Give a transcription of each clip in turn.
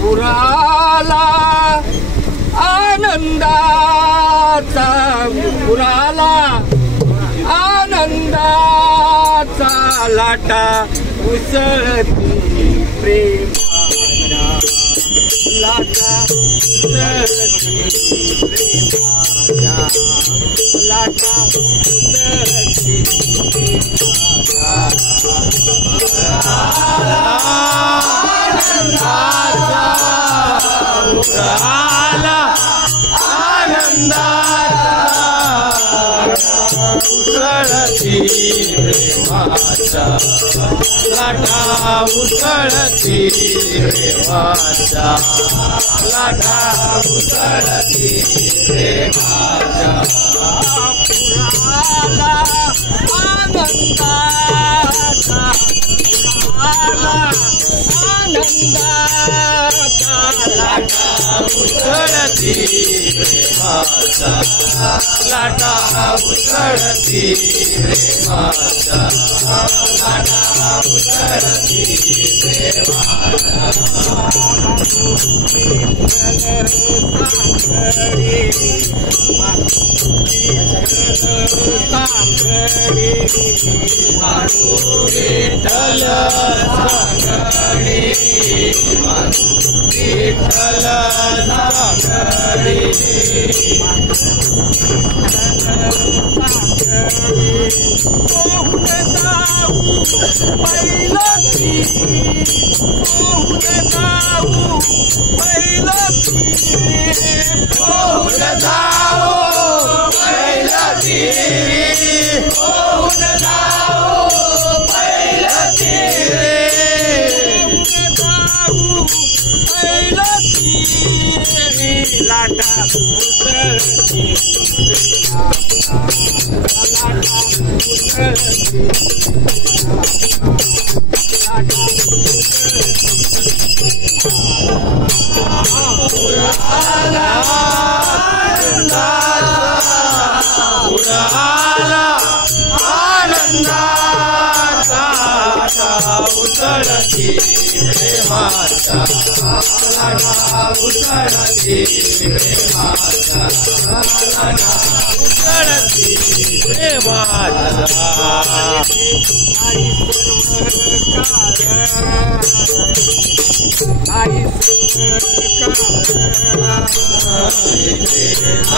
पुराला आनंदाचा पुराला आनंदाचा लाटा उसळती प्रेमाच्या लाटा उसळती प्रेमाच्या लाटा उसळती आनंदाचा उराला आनंदाचा उसळती प्रेमाच्या लाटा उसळती प्रेमाच्या लाटा उसळती प्रेमाच्या पुराला आनंदाचा पुराला आनंदाचा लाटा उसळती प्रेमाच्या लाटा उसळती प्रेमाच्या लाटा उसळती प्रेमाच्या सांगडी विठ्ठल सांगडी विठ्ठल सांगडी पोहून जाऊ पैलती पोहून जाऊ पैलती पोहून जाऊ पैलती पोहून जाऊ पैलती लाटा उसळती लाटा उसळती लाटा उराला आनंदाचा उसळती प्रेमाच्या लाटा उसळती प्रेमाच्या लाटा उसळती प्रेमाच्या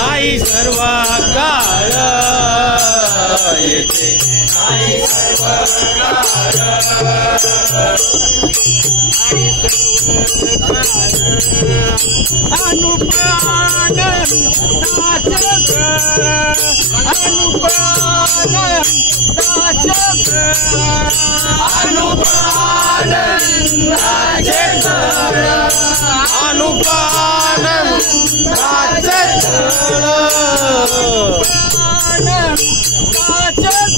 आई सर्व काळ येते आई सर्व काळ आई सर्व काळ अनुप्राण नाचक अनुप्राण नाचक अनुप्राण नाचक अनुप्राण नाचक नाचक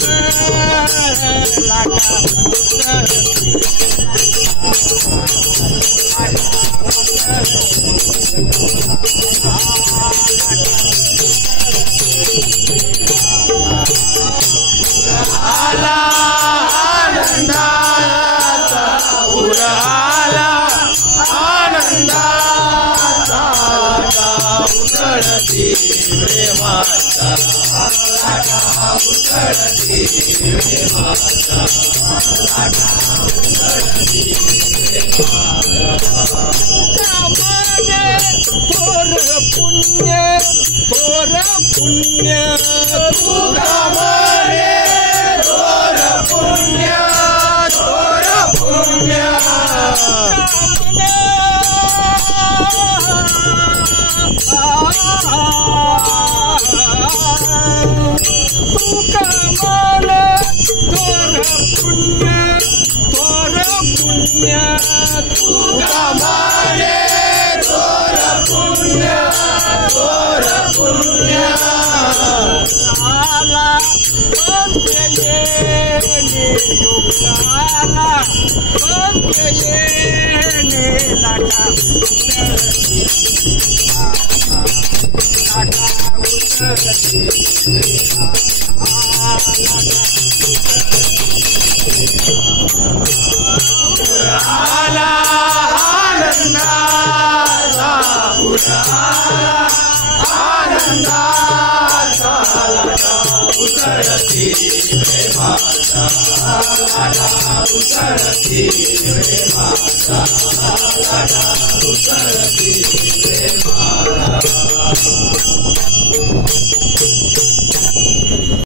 लाटा आला आनंदाचा उराला आनंदाचा उसळती प्रेमाच्या लाटा उसळती प्रेमाच्या लाटा उसळती थोर पुण्य थोर पुण्य तुका मारे थोर पुण्य थोर पुण्य तुका मारे थोर पुण्य थोर पुण्य तुका मारे थोर पुण्य थोर पुण्य आला पंचयेने युगाला पंचयेने लाटा उसळती लाटा उसळती आला आनंदाचा लाटा उसळती प्रेमाचा लाटा उसळती प्रेमाचा लाटा उसळती प्रेमाचा